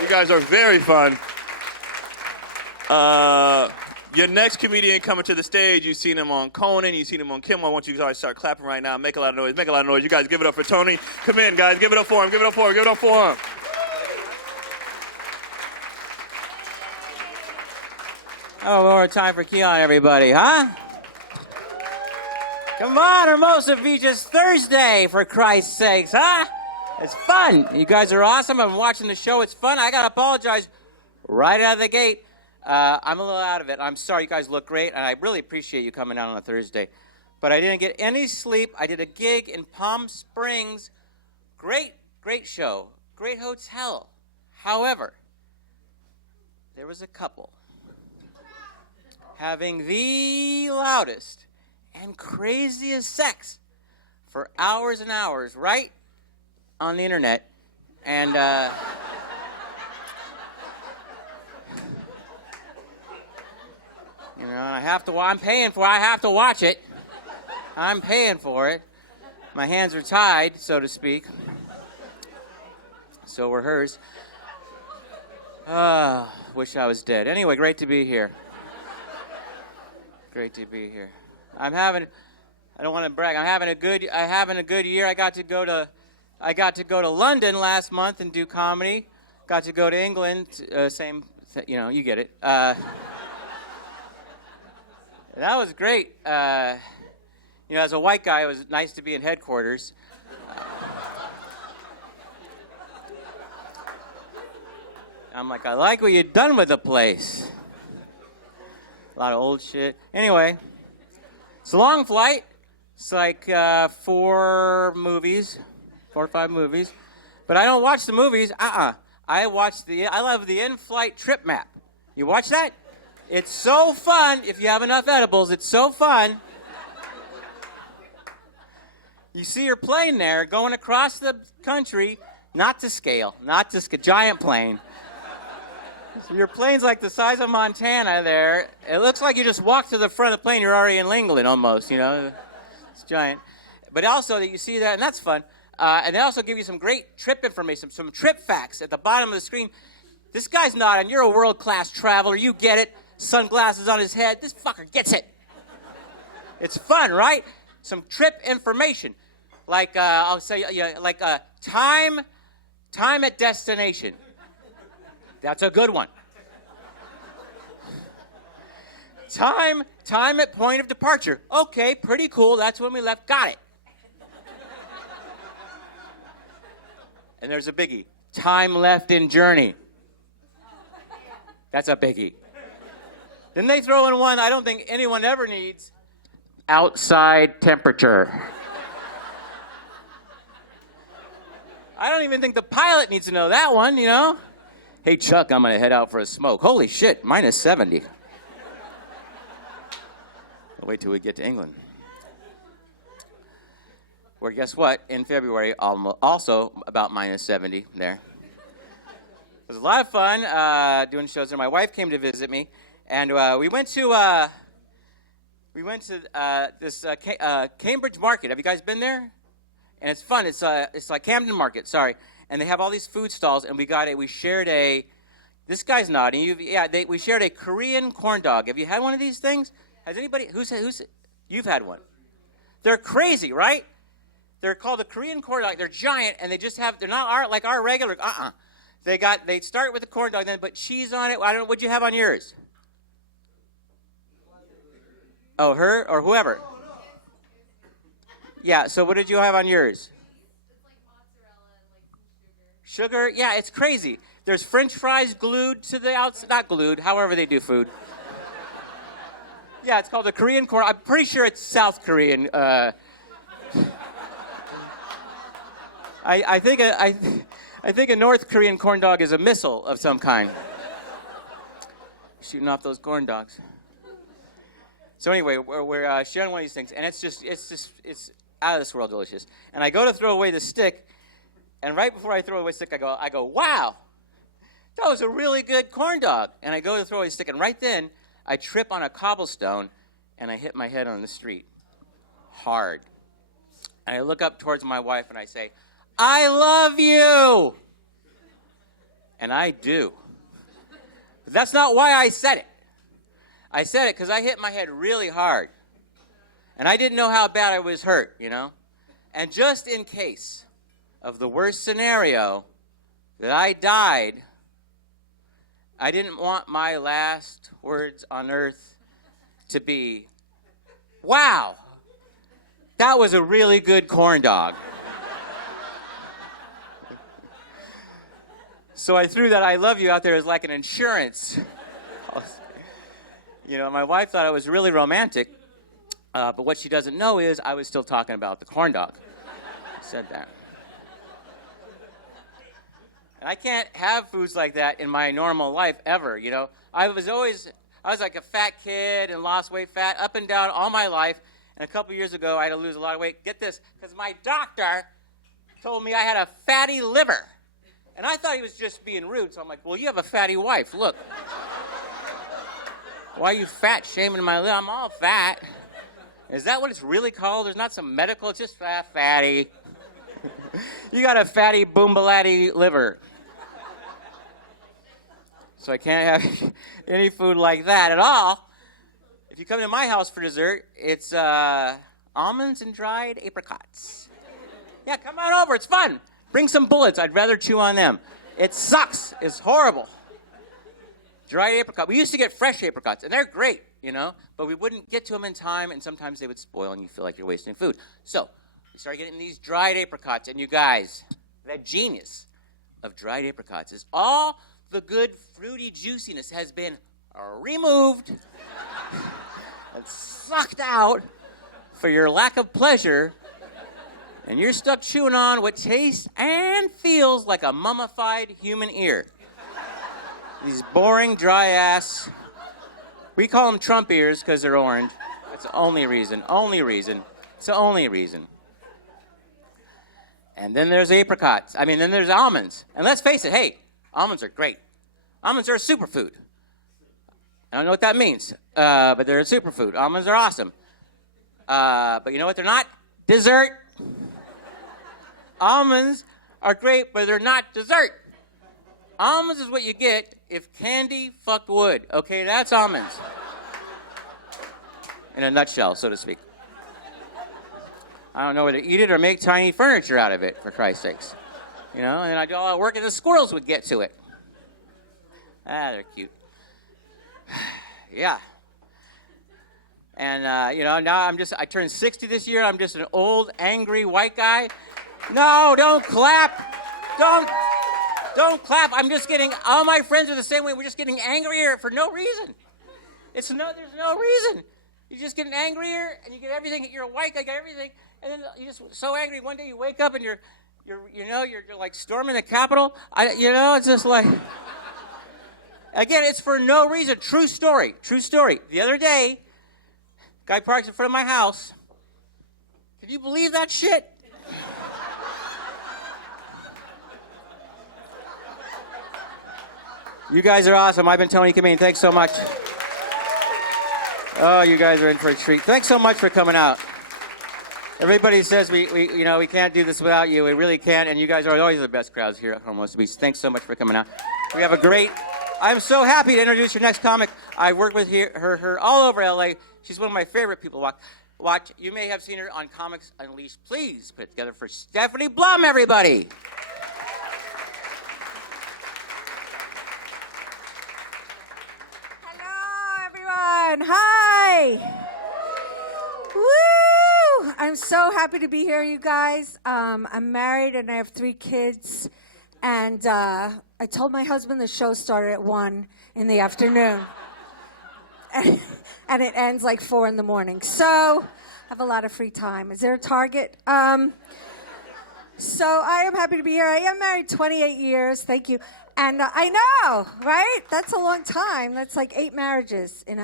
You guys are very fun. Your next comedian coming to the stage, you've seen him on Conan, you've seen him on Kimmel. I want you guys to start clapping right now. Make a lot of noise. Make a lot of noise. You guys give it up for Tony. Come in, guys. Give it up for him. Give it up for him. Give it up for him. Oh, more time for Keon, everybody, huh? Come on, Hermosa Beach, it's Thursday, for Christ's sakes, huh? It's fun. You guys are awesome. I'm watching the show. It's fun. I got to apologize right out of the gate. I'm a little out of it. I'm sorry. You guys look great, and I really appreciate you coming out on a Thursday. But I didn't get any sleep. I did a gig in Palm Springs. Great show. Great hotel. However, there was a couple having the loudest and craziest sex for hours and hours right on the internet. And you know, I'm paying for it. I have to watch it. I'm paying for it. My hands are tied, so to speak. So were hers. Wish I was dead. Anyway, great to be here. Great to be here. I don't want to brag. I'm having a good year. I got to go to London last month and do comedy. Got to go to England. You get it. That was great. As a white guy, it was nice to be in headquarters. I'm like, I like what you've done with the place. A lot of old shit. Anyway, it's a long flight. It's like 4 or 5 movies. But I don't watch the movies. I love the in-flight trip map. You watch that? It's so fun. If you have enough edibles, it's so fun. You see your plane there going across the country, not to scale, giant plane. So your plane's like the size of Montana there. It looks like you just walked to the front of the plane. You're already in England almost, It's giant. But also that you see that, and that's fun. And they also give you some great trip information, some trip facts at the bottom of the screen. This guy's nodding. You're a world-class traveler. You get it. Sunglasses on his head. This fucker gets it. It's fun, right? Some trip information. Like, I'll say, time at destination. That's a good one. Time at point of departure. Okay, pretty cool. That's when we left. Got it. And there's a biggie. Time left in journey. That's a biggie. Then they throw in one I don't think anyone ever needs. Outside temperature. I don't even think the pilot needs to know that one, Hey, Chuck, I'm going to head out for a smoke. Holy shit, minus 70. I'll wait till we get to England. Where, guess what? In February, also about minus 70 there. It was a lot of fun doing shows there. My wife came to visit me, and we went to this Cambridge Market. Have you guys been there? And it's fun. It's like Camden Market, sorry. And they have all these food stalls, and we shared a, this guy's nodding. We shared a Korean corn dog. Have you had one of these things? Has anybody, you've had one? They're crazy, right? They're called the Korean corn dog. They're giant, and they're not like our regular, They start with the corn dog, then put cheese on it. I don't know, what'd you have on yours? Oh, her or whoever? Yeah, so what did you have on yours? Sugar, yeah, it's crazy. There's French fries glued to the outside, not glued, however they do food. Yeah, it's called a Korean corn. I'm pretty sure it's South Korean. I think a North Korean corn dog is a missile of some kind. Shooting off those corn dogs. So anyway, we're sharing one of these things, and it's out of this world delicious. And I go to throw away the stick. And right before I throw away the stick, I go, wow, that was a really good corn dog. And I go to throw away the stick, and right then, I trip on a cobblestone, and I hit my head on the street, hard. And I look up towards my wife, and I say, I love you. And I do. But that's not why I said it. I said it because I hit my head really hard. And I didn't know how bad I was hurt, you know? And just in case of the worst scenario that I died, I didn't want my last words on earth to be, wow, that was a really good corn dog. So I threw that I love you out there as like an insurance policy. You know, my wife thought it was really romantic, but what she doesn't know is I was still talking about the corn dog. I said that. And I can't have foods like that in my normal life ever, you know. I was like a fat kid and lost weight fat up and down all my life. And a couple years ago, I had to lose a lot of weight. Get this, because my doctor told me I had a fatty liver. And I thought he was just being rude. So I'm like, well, you have a fatty wife. Look. Why are you fat shaming my liver? I'm all fat. Is that what it's really called? There's not some medical, it's just fatty. You got a fatty boombalatti liver. So I can't have any food like that at all. If you come to my house for dessert, it's almonds and dried apricots. Yeah, come on over. It's fun. Bring some bullets. I'd rather chew on them. It sucks. It's horrible. Dried apricot. We used to get fresh apricots, and they're great, you know, but we wouldn't get to them in time, and sometimes they would spoil, and you feel like you're wasting food. So we started getting these dried apricots, and you guys, the genius of dried apricots is all the good fruity juiciness has been removed and sucked out for your lack of pleasure, and you're stuck chewing on what tastes and feels like a mummified human ear. These boring, dry-ass, we call them Trump ears because they're orange. That's the only reason. It's the only reason. And then there's apricots. Then there's almonds. And let's face it, hey, almonds are great. Almonds are a superfood. I don't know what that means, but they're a superfood. Almonds are awesome. But you know what they're not? Dessert. Almonds are great, but they're not dessert. Almonds is what you get if candy fucked wood. Okay, that's almonds. In a nutshell, so to speak. I don't know whether to eat it or make tiny furniture out of it, for Christ's sakes. You know, and I do all that work and the squirrels would get to it. They're cute. Yeah. And, now I turned 60 this year. I'm just an old, angry white guy. No, don't clap. Don't clap. I'm just getting, all my friends are the same way. We're just getting angrier for no reason. There's no reason. You're just getting angrier and you get everything. You're a white guy, you get everything. And then you're just so angry. One day you wake up and you're like storming the Capitol. It's just like, again, it's for no reason. True story. The other day, guy parks in front of my house. Can you believe that shit? You guys are awesome. I've been Tony Camin. Thanks so much. Oh, you guys are in for a treat. Thanks so much for coming out. Everybody says we can't do this without you. We really can't, and you guys are always the best crowds here at Homeless Beast. Thanks so much for coming out. We have a great. I'm so happy to introduce your next comic. I work with her all over LA. She's one of my favorite people to watch. You may have seen her on Comics Unleashed. Please put it together for Stephanie Blum, everybody. Hi. Woo! I'm so happy to be here, you guys. I'm married and I have 3 kids. And I told my husband the show started at 1 in the afternoon. And it ends like 4 in the morning. So I have a lot of free time. Is there a target? So I am happy to be here. I am married 28 years. Thank you. And I know, right? That's a long time. That's like 8 marriages in